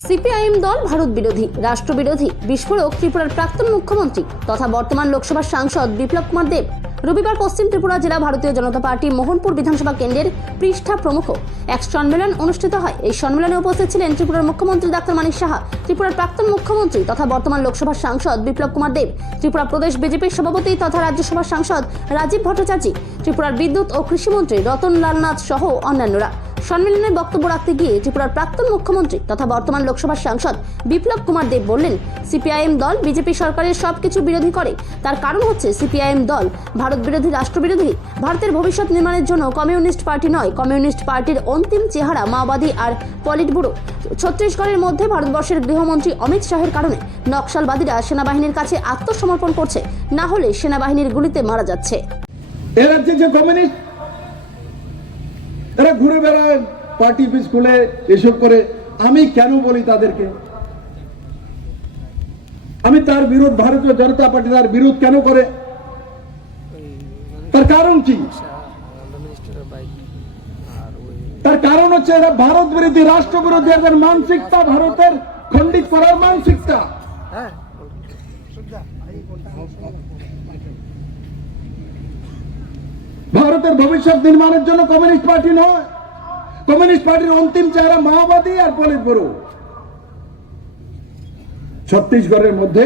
CPIM দল ভারত বিরোধী রাষ্ট্রবিরোধী বিস্ফোরক ত্রিপুরার প্রাক্তন মুখ্যমন্ত্রী তথা বর্তমান লোকসভার সাংসদ বিপ্লব কুমার দেব রবিবার পশ্চিম ত্রিপুরা জেলা ভারতীয় জনতা পার্টি মোহনপুর বিধানসভা কেন্দ্রের পৃষ্ঠা প্রমুখ এক সম্মেলন অনুষ্ঠিত হয়। এই সম্মেলনে উপস্থিত ছিলেন ত্রিপুরার মুখ্যমন্ত্রী ডাক্তার মানিক সাহা, ত্রিপুরার প্রাক্তন মুখ্যমন্ত্রী তথা বর্তমান লোকসভার সাংসদ বিপ্লব কুমার দেব, ত্রিপুরা প্রদেশ বিজেপির সভাপতি তথা রাজ্যসভার সাংসদ রাজীব ভট্টাচার্য, ত্রিপুরার বিদ্যুৎ ও কৃষিমন্ত্রী রতন লাল নাথ সহ অন্যান্যরা। সম্মেলনে বক্তব্য রাখতে গিয়ে ত্রিপুরার প্রাক্তন মুখ্যমন্ত্রী তথা বর্তমান লোকসভার সাংসদ বিপ্লব কুমার দেব বললেন, সিপিআইএম দল বিজেপি সরকারের সবকিছু বিরোধী করে। তার কারণ হচ্ছে সিপিআইএম দল ভারত বিরোধী রাষ্ট্রবিরোধী। ভারতের ভবিষ্যৎ নির্মাণের জন্য কমিউনিস্ট পার্টি নয়, কমিউনিস্ট পার্টির অন্তিম চেহারা মাওবাদী আর পলিট ব্যুরো। ছত্তিশগড়ের মধ্যে ভারতবর্ষের গৃহমন্ত্রী অমিত শাহের কারণে নকশালবাদীরা সেনাবাহিনীর কাছে আত্মসমর্পণ করছে, না হলে সেনাবাহিনীর গুলিতে মারা যাচ্ছে। এর রাজ্যে যে কমিউনিস্ট এরা ঘুরে বেড়ায়, পার্টি অফিস খুলে এসব করে। আমি কেন বলি তাদেরকে, আমি তার বিরোধ, ভারতীয় জনতা পার্টি তার বিরোধ কেন করে, তার কারণ কি? তার কারণ হচ্ছে এরা ভারত বিরোধী, রাষ্ট্র বিরোধী। এদের মানসিকতা ভারতের খণ্ডিত করার মানসিকতা। ভারতের ভবিষ্যৎ নির্মাণের জন্য কমিউনিস্ট পার্টি নয়, কমিউনিস্ট পার্টির অন্তিম চেহারা মাওবাদী আর পলিট ব্যুরো। ছত্তিশগড়ের মধ্যে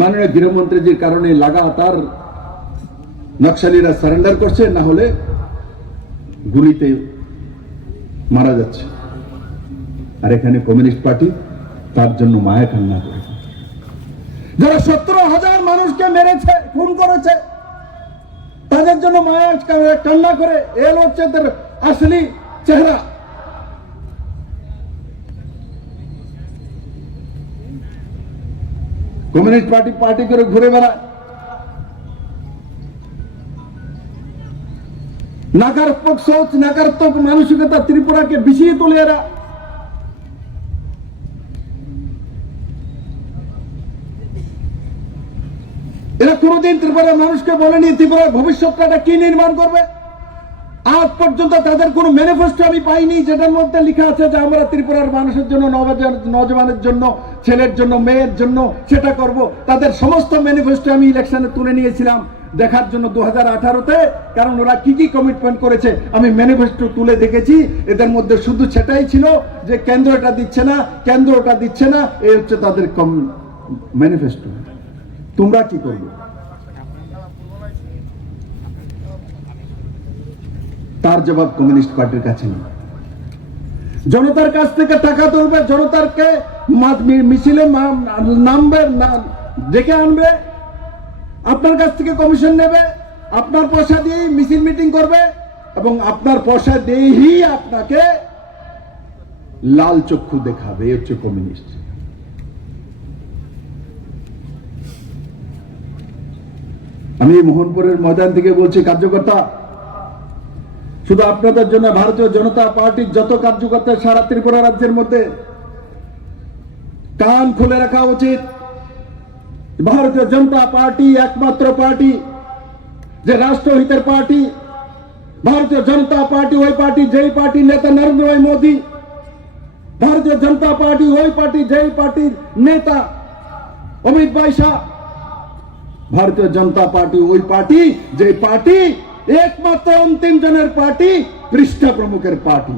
মাননীয় গৃহমন্ত্রীজির কারণে লাগাতার নকশালীরা সারেন্ডার করছে, না হলে গুলিতে মারা যাচ্ছে। আর এখানে কমিউনিস্ট পার্টি তার জন্য মায়া কান্না করে, যারা 17,000 মানুষকে মেরেছে, খুন করেছে, তাদের জন্য মায়া কান্না করে। এল হচ্ছে তার আসলি চেহারা। কমিউনিস্ট পার্টি করে ঘুরে বেড়ায়, নাকারাত্মক সোচ, নাকারাত্মক মানসিকতা ত্রিপুরাকে বিষিয়ে তোলে এরা। এরা কোনোদিন ত্রিপুরার মানুষকে বলেনি ত্রিপুরার ভবিষ্যৎটা কি নির্মাণ করবে। আজ পর্যন্ত তাদের কোনো ম্যানিফেস্টো আমি পাইনি যেটার মধ্যে লেখা আছে যে আমরা ত্রিপুরার মানুষের জন্য, নজওয়ানের জন্য, ছেলের জন্য, মেয়ের জন্য সেটা করব। তাদের সমস্ত ম্যানিফেস্টো আমি ইলেকশনে তুলে নিয়েছিলাম দেখার জন্য 2018-তে, কারণ ওরা কি কি কমিটমেন্ট করেছে আমি ম্যানিফেস্টো তুলে দেখেছি। এদের মধ্যে শুধু সেটাই ছিল যে কেন্দ্র এটা দিচ্ছে না, কেন্দ্র ওটা দিচ্ছে না, এই হচ্ছে তাদের ম্যানিফেস্টো। তোমরা কি করবে? তার জবাব কমিউনিস্ট পার্টির কাছে নেই। জনতার কাছ থেকে টাকা তুলবে, জনতাকে মিছিলে নামবে, ডেকে আনবে, আপনার কাছ থেকে কমিশন নেবে, আপনার পয়সা দিয়ে মিছিল মিটিং করবে এবং আপনার পয়সা দিয়েই আপনাকে লাল চক্ষু দেখাবে। এই হচ্ছে কমিউনিস্ট। আমি মোহনপুরের ময়দান থেকে বলছি, কার্যকর্তা, শুধু আপনাদের জন্য ভারতীয় জনতা পার্টির যত কার্যকর্তা সারা ত্রিপুরা রাজ্যের মধ্যে কান খুলে রাখা উচিত। ভারতীয় জনতা পার্টি একমাত্র পার্টি যে রাষ্ট্রহিতের পার্টি। ভারতীয় জনতা পার্টি ওই পার্টি যেই পার্টির নেতা নরেন্দ্র ভাই মোদী। ভারতীয় জনতা পার্টি ওই পার্টি যেই পার্টির নেতা অমিত ভাই শাহ। ভারতীয় জনতা পার্টি ওই পার্টি যে পার্টি একমাত্র অন্তিম জনের পার্টি, পৃষ্ঠা প্রমুখের পার্টি।